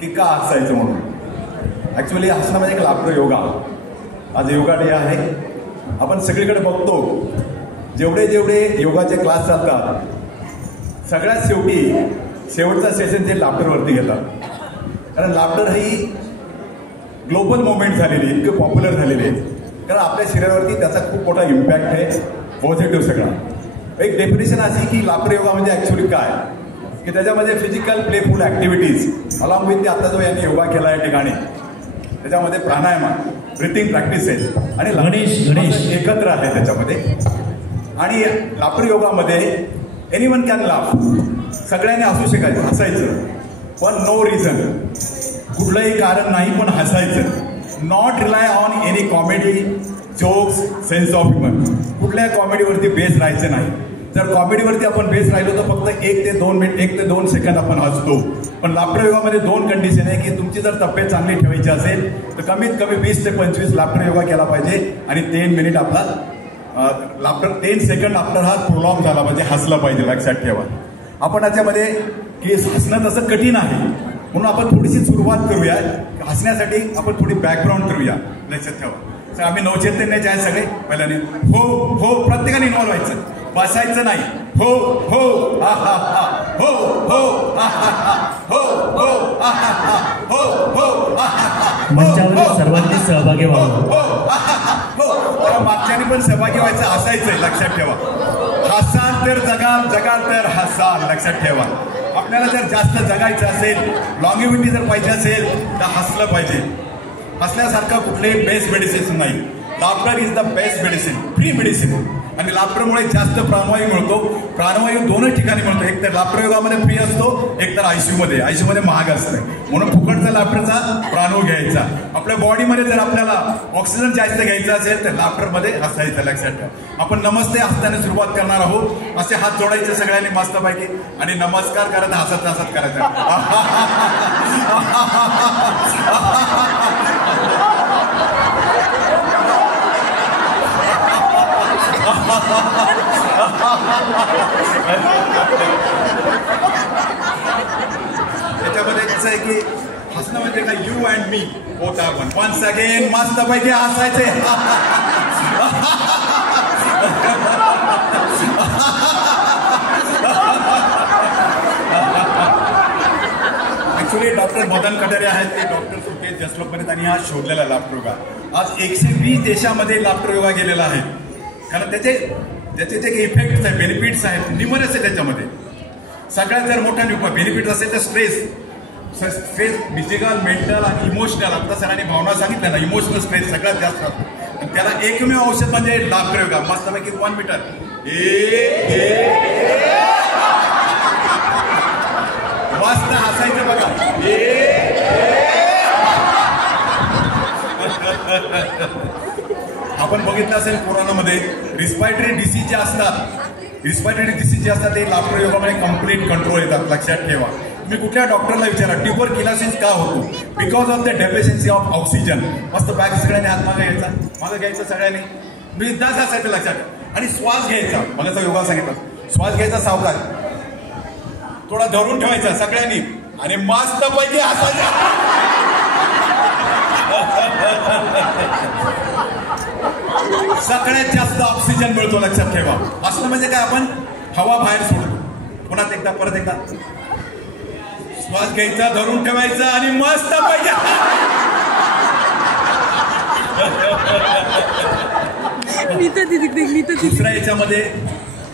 की का हसायचं म्हणून. ॲक्च्युली हसणं म्हणजे एक लाफ्टर योगा. आज योगा डे आहे. आपण सगळीकडे बघतो जेवढे जेवढे योगाचे क्लास चालतात सगळ्यात शेवटचा सेशन ते लाफ्टरवरती घेतात. कारण लाफ्टर ही ग्लोबल मुवमेंट झालेली, इतकं पॉप्युलर झालेली आहे. कारण आपल्या शरीरावरती त्याचा खूप मोठा इम्पॅक्ट आहे, पॉझिटिव्ह सगळा. एक डेफिनेशन अशी की लाफ्टर योगा म्हणजे ॲक्च्युली काय, की त्याच्यामध्ये physical playful activities along with ते आता जो यांनी योगा केला या ठिकाणी त्याच्यामध्ये प्राणायाम, ब्रिथिंग प्रॅक्टिसेस आणि गणेश एकत्र आहे त्याच्यामध्ये. आणि लाफ्टर योगामध्ये एनीवन कॅन लाफ, सगळ्यांनी हसू शकायचं, हसायचं, पण नो रिझन, कुठलंही कारण नाही, पण हसायचं. Not rely on any comedy, jokes, sense of humour. कुठल्या कॉमेडीवरती बेस राहायचं नाही. जर कॉमेडीवरती आपण बेस राहिलो तर फक्त 1 ते 2 सेकंद आपण हसतो. पण लाफ्टर योगामध्ये 2 कंडिशन आहे की तुमची जर तब्येत चांगली ठेवायची असेल तर कमीत कमी 20 ते 25 लाफ्टर योगा केला पाहिजे आणि 10 मिनिट आपला लाफ्टर 10 सेकंड आफ्टर हा प्रोलॉंग झाला पाहिजे, हसला पाहिजे. लक्षात ठेवा. आपण याच्यामध्ये की हसणं तसं कठीण आहे म्हणून आपण थोडीशी सुरुवात करूया. हसण्यासाठी आपण थोडी बॅकग्राऊंड करूया. लक्षात ठेवा. आम्ही नवचैतन्याचे आहे सगळे. पहिल्याने हो हो प्रत्येकाने इन्व्हॉल्व व्हायचं, बसायचं नाही. हो हो हा हा हा, हो हो हा हा हा, हो हो हा हा हा, हो हो हा हा हा, मंचावर सर्वांनी सहभागी व्हावं. हो हा हा हा, हो. तर मागच्याने पण सहभागी व्हायचं, हसायचंय. लक्षात ठेवा. हसाल तर जगाल, जगाल तर हसाल. लक्षात ठेवा. आपल्याला जर जास्त जगायचं असेल, लॉंगिव्हिटी जर पाहिजे असेल तर हसलं पाहिजे. हसल्यासारखं कुठलेही बेस्ट मेडिसिन नाही. Laughter is the best medicine, free medicine. आणि लाफ्टरमुळे जास्त प्राणवायू मिळतो. प्राणवायू 2 ठिकाणी मिळतो. एक तर लाफ्टर योगामध्ये फ्री असतो, एक तर आयसीयूमध्ये. आयसीयूमध्ये महाग असतं. म्हणून फुकटचा लाफ्टरचा प्राणव घ्यायचा. आपल्या बॉडीमध्ये जर आपल्याला ऑक्सिजन जास्त घ्यायचा असेल तर लाफ्टरमध्ये हसायचं. लक्षात ठेवा. आपण नमस्ते हसताना सुरुवात करणार आहोत. असे हात जोडायचे सगळ्यांनी मस्तपैकी आणि नमस्कार करत हसत हसत करायचं. त्याच्यामध्ये कसं आहे की हसणं म्हणजे काय, you and me both are one. Once again मस्तपैकी हसायचे. ऍक्च्युली डॉक्टर मदन कटारे आहेत ते डॉक्टर सुकेश जसलोकपर्यंत आणि हा शोधलेला लाफ्टर योगा. आज 120 देशामध्ये लाफ्टर योगा गेलेला आहे. कारण त्याचे जे काही इफेक्ट्स आहेत, बेनिफिट्स आहेत, निमरस आहे त्याच्यामध्ये. सगळ्यात जर मोठा बेनिफिट असेल तर स्ट्रेस फिजिकल, मेंटल आणि इमोशनल. आता सरांनी भावना सांगितल्या ना, इमोशनल स्ट्रेस सगळ्यात जास्त असतो. त्याला एकमेव औषध म्हणजे लाफ्टर योगा. मस्तपैकी 1 मीटर मस्त हसायचं बघा. आपण बघितलं असेल कोरोनामध्ये रिस्पायटरी डिसीज जे असतात ते लाफ्टर योगामध्ये कम्प्लीट कंट्रोल येतात. लक्षात ठेवा. तुम्ही कुठल्या डॉक्टरला विचारा ट्युबरक्युलोसिस का होतो, because of the deficiency of oxygen. मस्त बॅग सगळ्यांनी हात मागे घ्यायचा सगळ्यांनी बिनधास्त असायचं. लक्षात. आणि श्वास घ्यायचा. मगाचा योगा सांगितला. श्वास घ्यायचा सावकाश, थोडा धरून ठेवायचा सगळ्यांनी आणि मस्त पैकी हसायचं. सगळ्यात जास्त ऑक्सिजन मिळतो. लक्षात ठेवा. असं म्हणजे काय, आपण हवा बाहेर सोडतो. पुन्हा एकदा परत एकदा श्वास घ्यायचा, धरून ठेवायचा आणि मस्त पैकी. दुसऱ्या याच्यामध्ये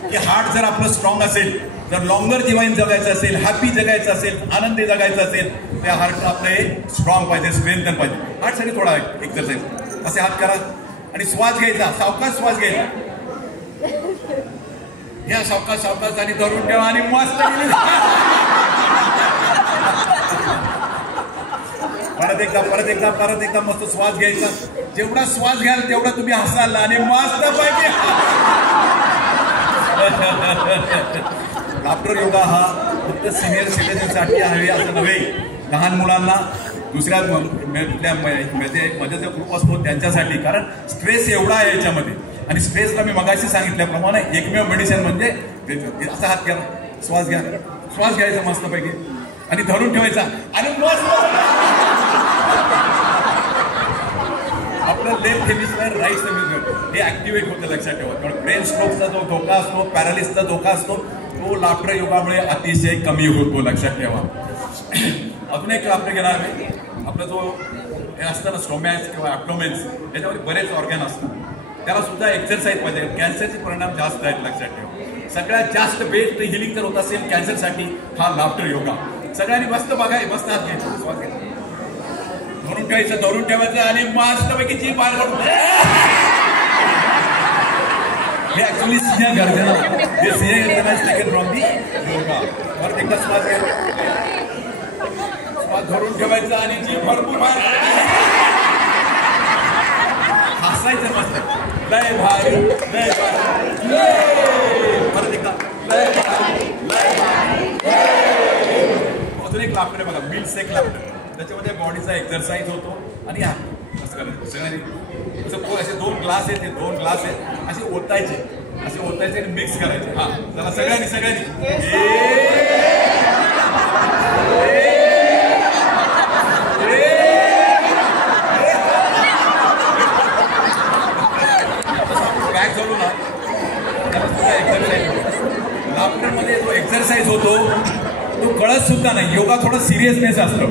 की हार्ट जर आपलं स्ट्रॉंग असेल, जर लॉंगर जीवन जगायचं असेल, हॅपी जगायचं असेल, आनंदी जगायचं असेल, त्या हार्ट आपलं हे स्ट्रॉंग पाहिजे, स्ट्रेंथन पाहिजे. हार्टसाठी थोडा एक्सरसाइज. असे हात करा आणि श्वास घ्यायचा, सावकाश श्वास घ्यायचा. या सावकाश आणि धरून ठेवा आणि मस्त परत एकदा मस्त श्वास घ्यायचा. जेवढा श्वास घ्याल तेवढा तुम्ही हसाल आणि मस्त पैकी. लाफ्टर योगा हा फक्त सिनियर सिटीजनसाठी आहे असं नव्हे. लहान मुलांना, दुसऱ्या मध्ये जो ग्रुप असतो त्यांच्यासाठी. कारण स्ट्रेस एवढा आहे याच्यामध्ये. आणि स्ट्रेसला मी मगाशी सांगितल्याप्रमाणे एकमेव मेडिसिन म्हणजे असा हात घ्या, श्वास घ्यायचा मस्तपैकी आणि धरून ठेवायचा आणि मस्त आपलं लेफ्ट हेमिस्फिअर राईट हेमिस्फिअर हे ऍक्टिव्हेट होतं, लक्षात ठेवा. कारण ब्रेन स्ट्रोकचा जो धोका असतो, पॅरालिसचा धोका असतो, तो लाफ्टर योगामुळे अतिशय कमी होतो, लक्षात ठेवा. अजून एक लाफ्टर घेणार आहे. आपला जो हे असतं ना स्टोमॅक्स किंवा ॲब्डोमेन्स, त्याच्यामध्ये बरेच ऑर्गन असतात, त्याला सुद्धा एक्सरसाइज पाहिजे. कॅन्सरचे परिणाम जास्त आहेत, लक्षात ठेवा. सगळ्यात जास्त बेस्ट हिलिंग जर होत असेल कॅन्सरसाठी हा लाफ्टर योगा. सगळ्यांनी मस्त बघाय, मस्त हात घ्यायचं, श्वास घ्यायचा, धरून ठेवायचं, धरून ठेवायचं आणि मस्तपैकी जी बाहेर काढून. हे ऍक्च्युअली सिंह गर्जना, हे सिंह गर्जना सेकंड फ्रॉम दी योगा. परत एकदा श्वास घ्यायचा, श्वास धरून ठेवायचा आणि जी भरपूर बाहेर हसायचं मस्त. लय भारी, लय भारी, परत एकदा लय भारी, लय भारी. अजून एक लाफ्टर आहे बघा, मिल्स एक लाफ्टर. त्याच्यामध्ये बॉडीचा एक्सरसाइज होतो आणि हा असं करायचं सगळ्यांनी. असं असे 2 ग्लास आहेत, 2 ग्लास आहेत, असे ओतायचे, असे ओतायचे आणि मिक्स करायचे. हा जरा सगळ्यांनी बॅक चालू ना, त्याला सुद्धा एक्सरसाइज होतो. लाफ्टरमध्ये जो एक्सरसाइज होतो तो कळत सुद्धा नाही. योगा थोडा सिरियसनेस असतो,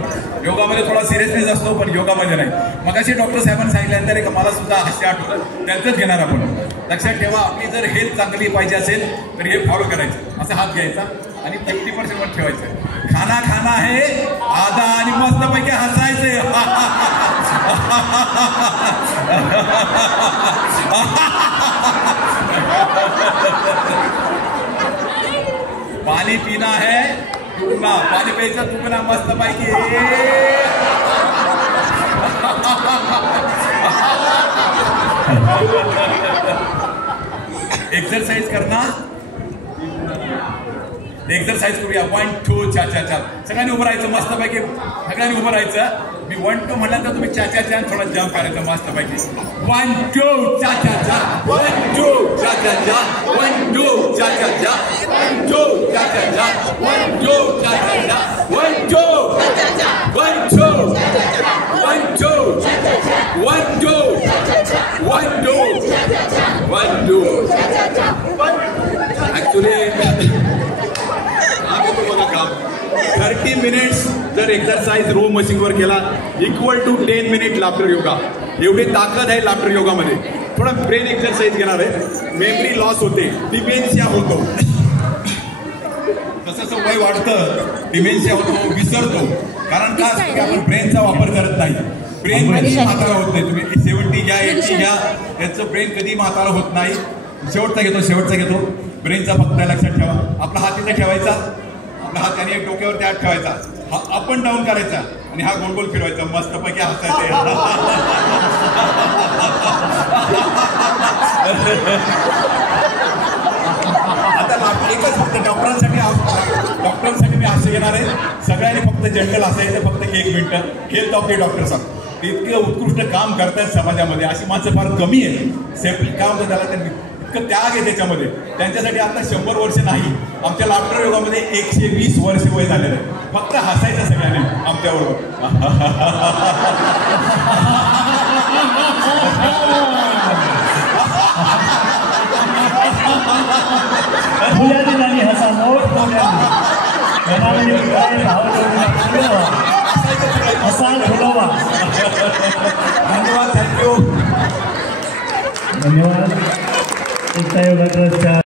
योगामध्ये थोडा सिरियसनेस असतो, पण योगामध्ये नाही. मगाशी डॉक्टर साहेबांनी सांगितल्यानंतर एक मला सुद्धा हास्य आठवतं, त्यांचंच घेणार आपण. लक्षात ठेवा, आपली जर हेल्थ चांगली पाहिजे असेल तर हे फॉलो करायचं. असं हात घ्यायचा आणि 50% वर ठेवायचं. खाना खाना आहे आधा आणि मस्तपैकी हसायचे. पानी पीना है दुगना, पानी प्यायचं दुगना मस्तपैकी. एक्सरसाइज करना, एक्सरसाइज करूया. 1 2 चा चा चा. सगळ्यांनी उभं राहायचं मस्तपैकी, सगळ्यांनी उभं राहायचं. मी 1 2 म्हटलं तर तुम्ही चा चा चा थोडा जम्प करायचं मस्तपैकी. 1 2 चा चा चा, 1 2 चा चा चा, 1 2 चा चा चा, 1 2 चा चा चा, 1 2 चा चा चा, 1 2 1 2 1 2 1 2 1 2 1 2. ऍक्च्युली बघा काम 30 मिनिट्स जर एक्सरसाइज रो मशीनवर केला equal to 10 minute laughter yoga. एवढी ताकद आहे लाफ्टर योगामध्ये. थोडा ब्रेन एक्सरसाइज घेणार आहे. मेमरी लॉस होते, डिमेन्शिया होतो. जसं वय वाढतं डिमेन्शिया होतो, विसरतो. कारण का की आपण ब्रेनचा वापर करत नाही. ब्रेन कधी म्हातारा होत नाही. तुम्ही 70 घ्या 80 घ्या, याचं ब्रेन कधी म्हातारा होत नाही. शेवटचा घेतो ब्रेनचा. फक्त लक्षात ठेवा, आपला हात इथे ठेवायचा, आपला हात आणि एक डोक्यावरती हात ठेवायचा, हा अप अँड डाऊन करायचा आणि हा गोल गोल फिरवायचा, मस्तपैकी हसायचे. आता एकच फक्त डॉक्टरांसाठी मी हास्य घेणार आहे. सगळ्यांनी फक्त जनरल असायचं, फक्त 1 मिनिटं. हेल्थ ऑफ द डॉक्टर साहेब इतकं उत्कृष्ट काम करतात समाजामध्ये. अशी माणसं फार कमी आहे. सेफ्टी काम होतं त्याला, त्यांनी इतकं त्याग आहे त्याच्यामध्ये. त्यांच्यासाठी आता 100 वर्ष नाही, आमच्या लाफ्टर योगामध्ये 120 वर्ष वय झालेलं आहे. फक्त हसायचं सगळ्यांनी आमच्याबरोबर. धन्यवाद. थँक्यू. धन्यवाद. एकता योगा ट्रस्टच्या